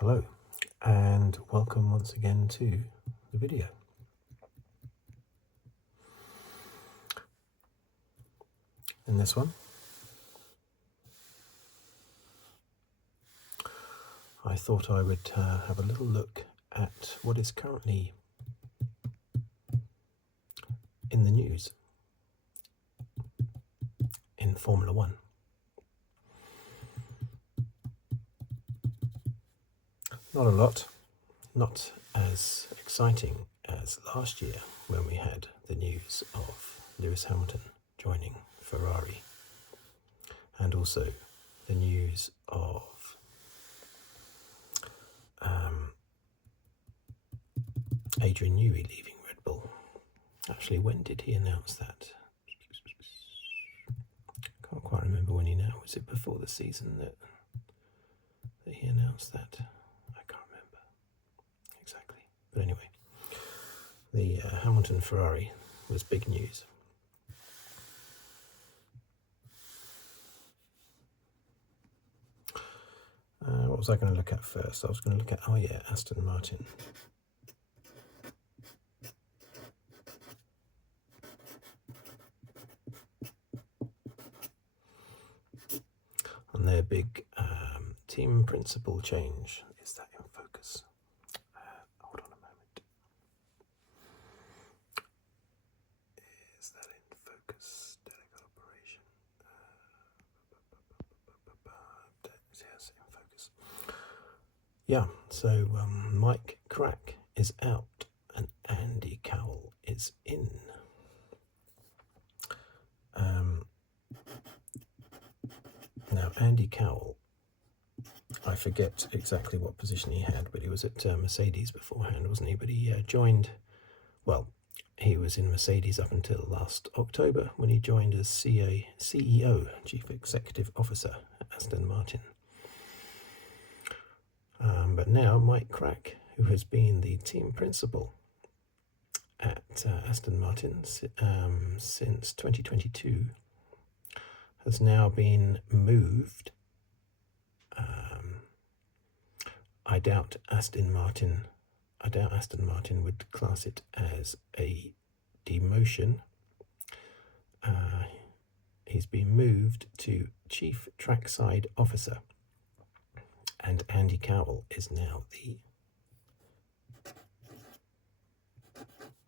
Hello and welcome once again to the video. In this one, I thought I would have a little look at what is currently in the news in Formula One. Not a lot, not as exciting as last year when we had the news of Lewis Hamilton joining Ferrari, and also the news of Adrian Newey leaving Red Bull. Actually, when did he announce that? Can't quite remember when he now. Was it before the season that he announced that? I can't remember exactly. But anyway, the Hamilton Ferrari was big news. What was I going to look at first? I was going to look at, Aston Martin. And their big team principal change. Is that in focus? Hold on a moment. Is that in focus? Delegate operation. Yes, in focus. Yeah, so Mike Crack is out and Andy Cowell is in. Now, Andy Cowell, I forget exactly what position he had, but he was at Mercedes beforehand, wasn't he? But he joined, well, he was in Mercedes up until last October when he joined as CEO, Chief Executive Officer at Aston Martin. But now Mike Crack, who has been the team principal at Aston Martin since 2022, has now been moved. I doubt Aston Martin would class it as a demotion. He's been moved to Chief Trackside Officer, and Andy Cowell is now the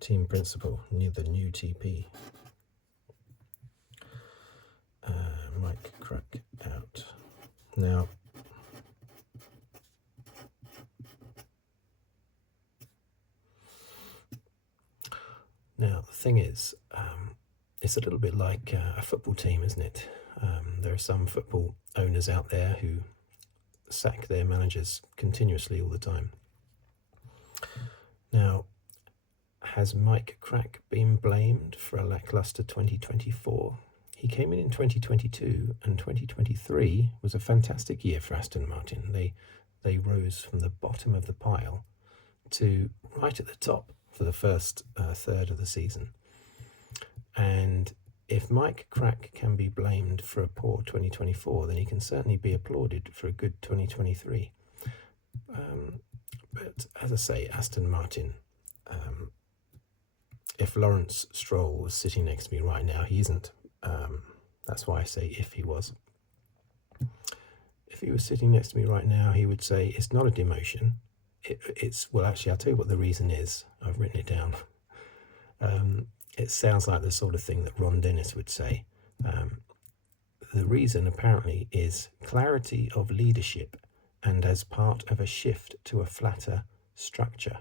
team principal, the new TP. Mike Crack out. Now, the thing is, it's a little bit like a football team, isn't it? There are some football owners out there who sack their managers continuously all the time. Now, has Mike Crack been blamed for a lackluster 2024? He came in 2022, and 2023 was a fantastic year for Aston Martin. They rose from the bottom of the pile to right at the top for the first third of the season. And if Mike Crack can be blamed for a poor 2024, then he can certainly be applauded for a good 2023. But as I say, Aston Martin, if Lawrence Stroll was sitting next to me right now, he isn't. That's why I say if he was. If he was sitting next to me right now, he would say it's not a demotion. Well, actually, I'll tell you what the reason is. I've written it down. It sounds like the sort of thing that Ron Dennis would say. The reason apparently is clarity of leadership and as part of a shift to a flatter structure.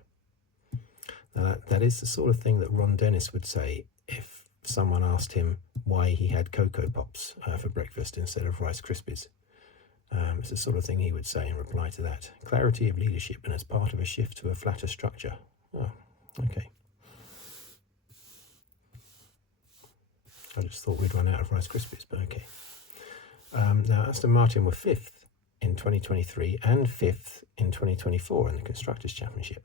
Now that is the sort of thing that Ron Dennis would say if someone asked him why he had Cocoa Pops for breakfast instead of Rice Krispies. It's the sort of thing he would say in reply to that. Clarity of leadership and as part of a shift to a flatter structure. Oh, okay. I just thought we'd run out of Rice Krispies, but okay. Now, Aston Martin were 5th in 2023 and 5th in 2024 in the Constructors' Championship.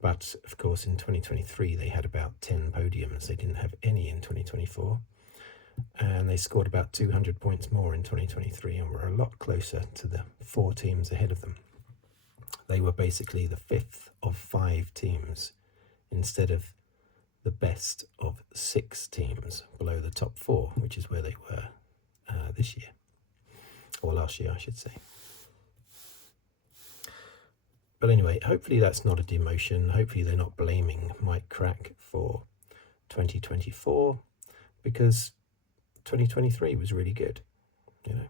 But, of course, in 2023 they had about 10 podiums. They didn't have any in 2024. And they scored about 200 points more in 2023 and were a lot closer to the 4 teams ahead of them. They were basically the 5th of 5 teams instead of the best of 6 teams below the top 4, which is where they were this year, or last year I should say. But anyway, hopefully that's not a demotion. Hopefully they're not blaming Mike Crack for 2024, because 2023 was really good, you know.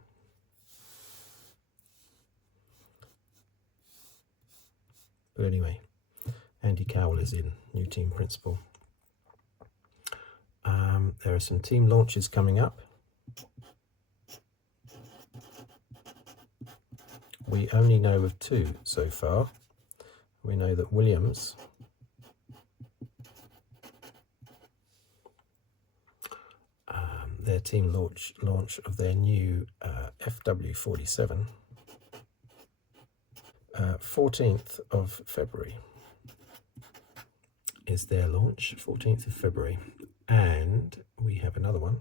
But anyway, Andy Cowell is in, new team principal. There are some team launches coming up. We only know of 2 so far. We know that Williams their team launch of their new FW47, 14th of February is their launch, 14th of February. And we have another one.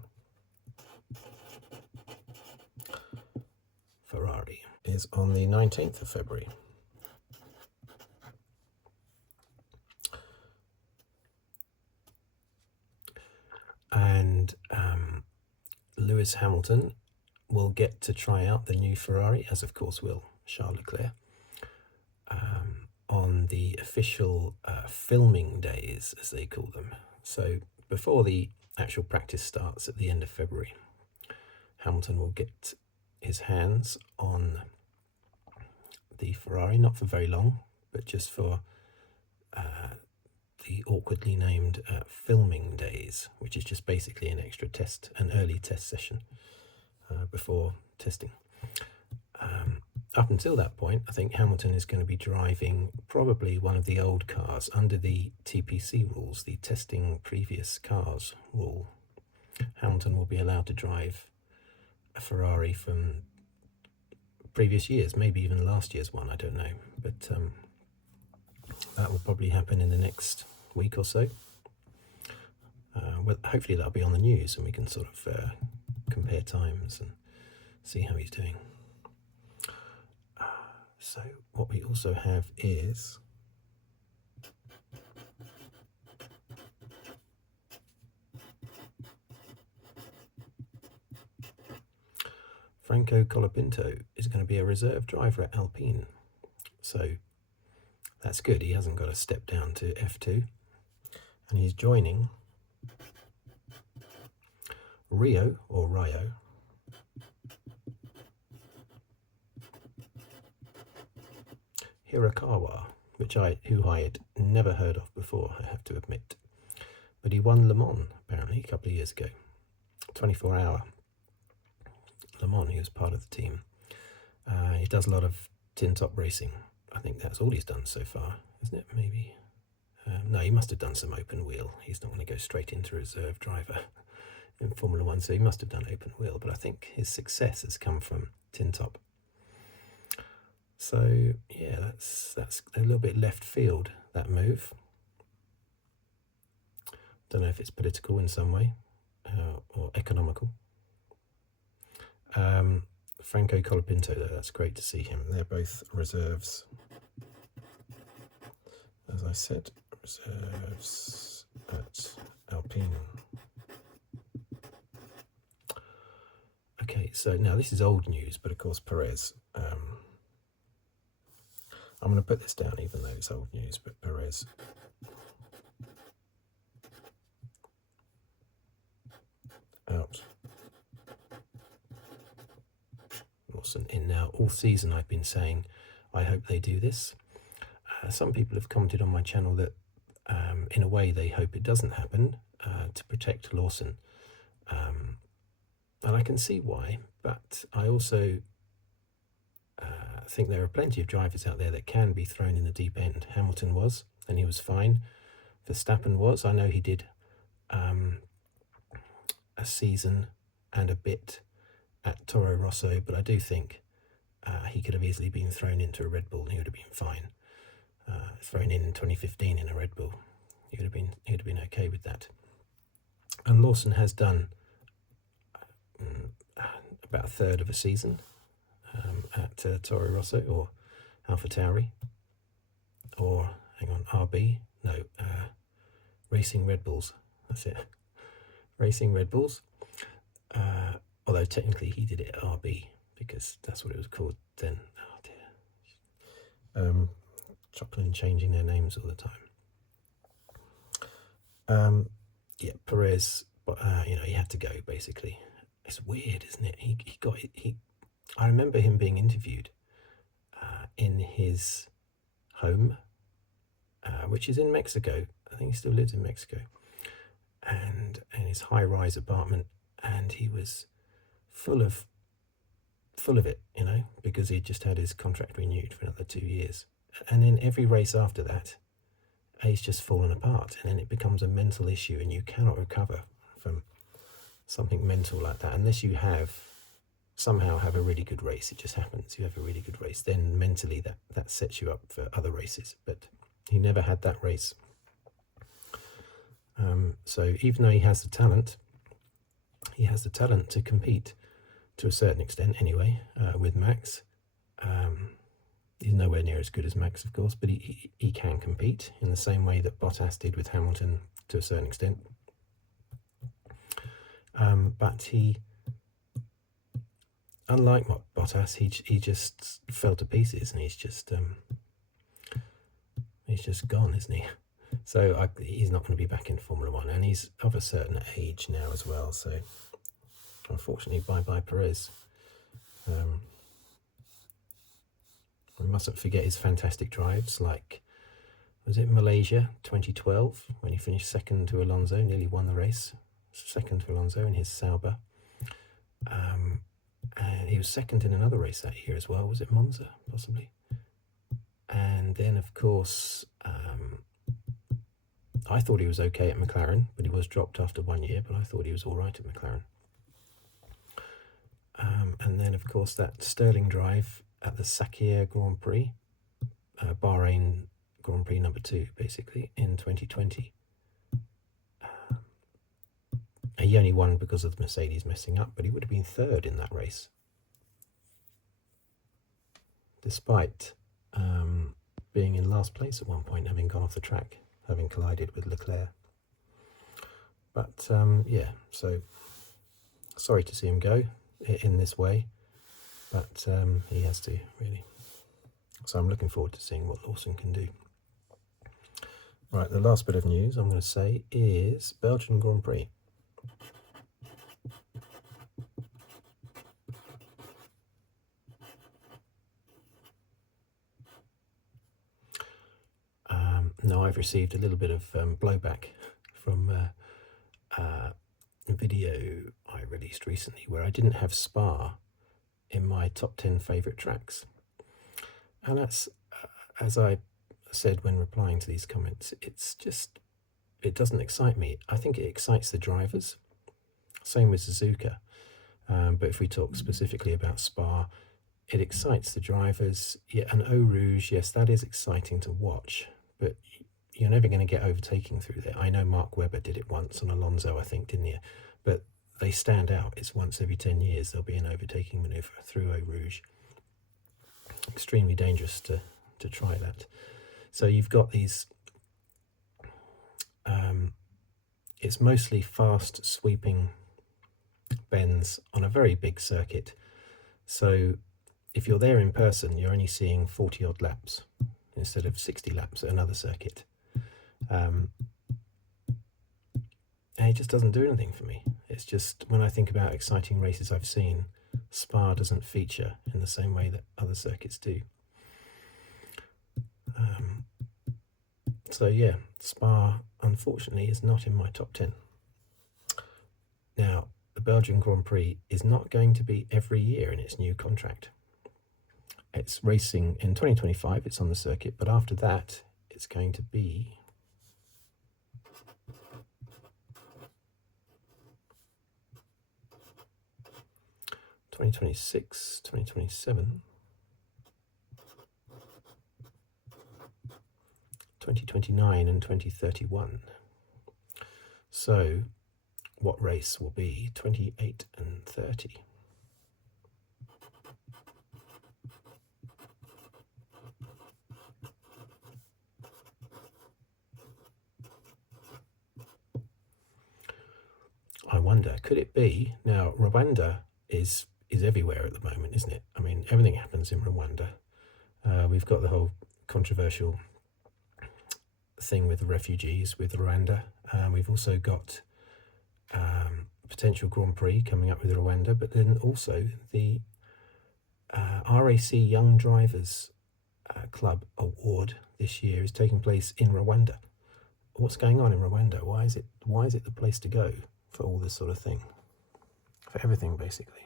Ferrari is on the 19th of February. And Lewis Hamilton will get to try out the new Ferrari, as of course will Charles Leclerc, on the official filming days, as they call them. So before the actual practice starts at the end of February, Hamilton will get his hands on the Ferrari, not for very long, but just for the awkwardly named filming days, which is just basically an extra test, an early test session before testing. Up until that point, I think Hamilton is going to be driving probably one of the old cars under the TPC rules, the testing previous cars rule. Hamilton will be allowed to drive a Ferrari from previous years, maybe even last year's one, I don't know. But that will probably happen in the next week or so. Well, hopefully that'll be on the news and we can sort of compare times and see how he's doing. So what we also have is Franco Colapinto is going to be a reserve driver at Alpine. So that's good. He hasn't got to step down to F2. And he's joining Rio Hirakawa, who I had never heard of before, I have to admit. But he won Le Mans, apparently, a couple of years ago. 24-hour Le Mans, he was part of the team. He does a lot of tin-top racing. I think that's all he's done so far, isn't it? Maybe. No, he must have done some open wheel. He's not going to go straight into reserve driver in Formula One, so he must have done open wheel. But I think his success has come from tin-top. So yeah, that's a little bit left field, that move. Don't know if it's political in some way or economical. Franco Colapinto, though, that's great to see him. They're both reserves. As I said, reserves at Alpine. Okay, so now this is old news, but of course Perez. I'm going to put this down even though it's old news, but Perez out. Lawson in now. All season I've been saying, I hope they do this. Some people have commented on my channel that in a way they hope it doesn't happen to protect Lawson. And I can see why, but I also think there are plenty of drivers out there that can be thrown in the deep end. Hamilton was, and he was fine. Verstappen was. I know he did a season and a bit at Toro Rosso, but I do think he could have easily been thrown into a Red Bull and he would have been fine. Thrown in 2015 in a Red Bull, he would have been okay with that. And Lawson has done about a third of a season at Toro Rosso or AlphaTauri, or hang on, RB? No, Racing Red Bulls. That's it. Racing Red Bulls. Although technically he did it at RB because that's what it was called then. Oh dear. Chocolate and changing their names all the time. Yeah, Perez, but he had to go basically. It's weird, isn't it? I remember him being interviewed in his home, which is in Mexico. I think he still lives in Mexico, and in his high-rise apartment, and he was full of it, because he'd just had his contract renewed for another 2 years, and in every race after that, he's just fallen apart, and then it becomes a mental issue, and you cannot recover from something mental like that unless you somehow have a really good race. It just happens. You have a really good race, then mentally that sets you up for other races. But he never had that race. So even though he has the talent to compete to a certain extent anyway, with Max. He's nowhere near as good as Max, of course, but he can compete in the same way that Bottas did with Hamilton to a certain extent. But he, unlike Bottas, he just fell to pieces, and he's just gone, isn't he? So he's not going to be back in Formula One, and he's of a certain age now as well. So unfortunately, bye Perez. We mustn't forget his fantastic drives, like, was it Malaysia 2012 when he finished second to Alonso, nearly won the race, second to Alonso in his Sauber. And he was second in another race that year as well. Was it Monza, possibly? And then, of course, I thought he was okay at McLaren, but he was dropped after 1 year, but I thought he was all right at McLaren. And then, of course, that Sterling drive at the Sakir Grand Prix, Bahrain Grand Prix number 2, basically, in 2020. He only won because of the Mercedes messing up, but he would have been third in that race, despite being in last place at one point, having gone off the track, having collided with Leclerc. But yeah, so sorry to see him go in this way, but he has to, really. So I'm looking forward to seeing what Lawson can do. Right, the last bit of news I'm going to say is Belgian Grand Prix. Now, I've received a little bit of blowback from a video I released recently where I didn't have Spa in my top 10 favourite tracks. And that's, as I said when replying to these comments, it doesn't excite me. I think it excites the drivers. Same with Suzuka. But if we talk specifically about Spa, it excites the drivers. Yeah, and Eau Rouge, yes, that is exciting to watch, but you're never going to get overtaking through there. I know Mark Webber did it once on Alonso, I think, didn't he? But they stand out. It's once every 10 years there'll be an overtaking manoeuvre through Eau Rouge. Extremely dangerous to try that. So you've got these, it's mostly fast sweeping bends on a very big circuit. So if you're there in person, you're only seeing 40 odd laps instead of 60 laps at another circuit. And it just doesn't do anything for me. It's just, when I think about exciting races I've seen, Spa doesn't feature in the same way that other circuits do. So yeah, Spa, unfortunately, is not in my top 10. Now, the Belgian Grand Prix is not going to be every year in its new contract. It's racing in 2025, it's on the circuit, but after that, it's going to be 2026, 2027, 2029 and 2031. So what race will be 28 and 30? Rwanda. Could it be? Now, Rwanda is everywhere at the moment, isn't it? I mean, everything happens in Rwanda. We've got the whole controversial thing with the refugees with Rwanda. We've also got potential Grand Prix coming up with Rwanda, but then also the RAC Young Drivers Club Award this year is taking place in Rwanda. What's going on in Rwanda? Why is it the place to go for all this sort of thing? For everything, basically.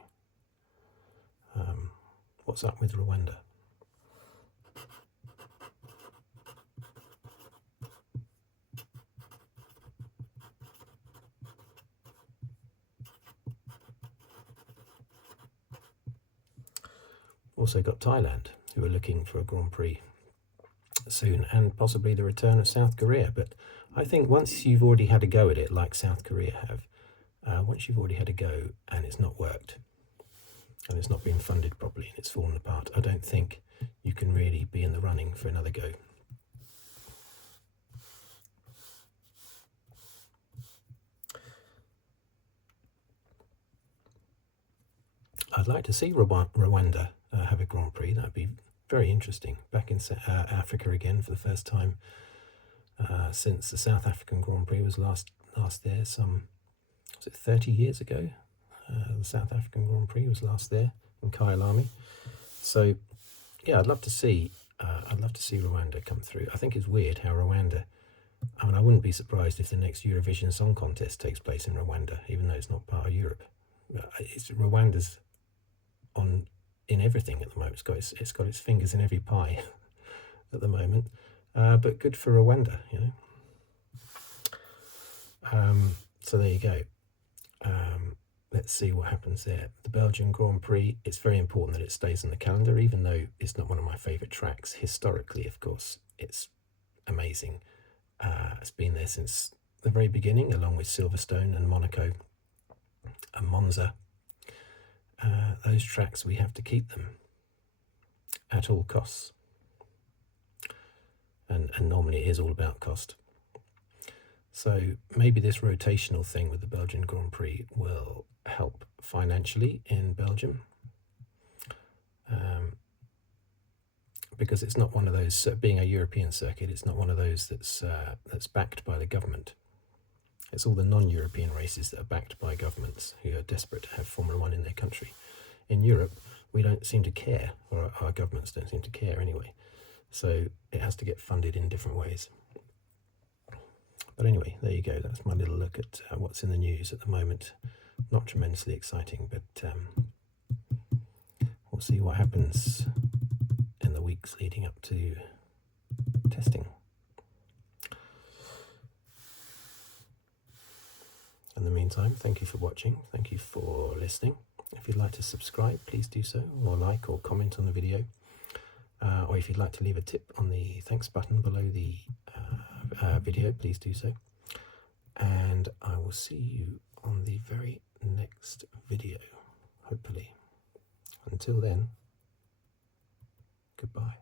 What's up with Rwanda? Also got Thailand, who are looking for a Grand Prix soon, and possibly the return of South Korea. But I think once you've already had a go at it, like South Korea have, once you've already had a go and it's not worked, and it's not been funded properly and it's fallen apart, I don't think you can really be in the running for another go. I'd like to see Rwanda have a Grand Prix. That'd be very interesting. Back in Africa again for the first time since the South African Grand Prix was last there. Was it 30 years ago? The South African Grand Prix was last there in Kyalami. So yeah, I'd love to see Rwanda come through. I think it's weird how Rwanda. I mean, I wouldn't be surprised if the next Eurovision Song Contest takes place in Rwanda, even though it's not part of Europe. Rwanda's in everything at the moment. It's got its fingers in every pie at the moment. But good for Rwanda, you know. So there you go. Let's see what happens there. The Belgian Grand Prix, it's very important that it stays on the calendar, even though it's not one of my favourite tracks. Historically, of course, it's amazing. It's been there since the very beginning, along with Silverstone and Monaco and Monza. Those tracks, we have to keep them at all costs. And normally it is all about cost. So maybe this rotational thing with the Belgian Grand Prix will help financially in Belgium. Because it's not one of those, being a European circuit, it's not one of those that's backed by the government. It's all the non-European races that are backed by governments who are desperate to have Formula One in their country. In Europe, we don't seem to care, or our governments don't seem to care anyway. So it has to get funded in different ways. But anyway, there you go. That's my little look at what's in the news at the moment. Not tremendously exciting, but we'll see what happens in the weeks leading up to testing. In the meantime, thank you for watching. Thank you for listening. If you'd like to subscribe, please do so, or like or comment on the video. Or if you'd like to leave a tip on the thanks button below the video, please do so. And I will see you on the very next video, hopefully. Until then, goodbye.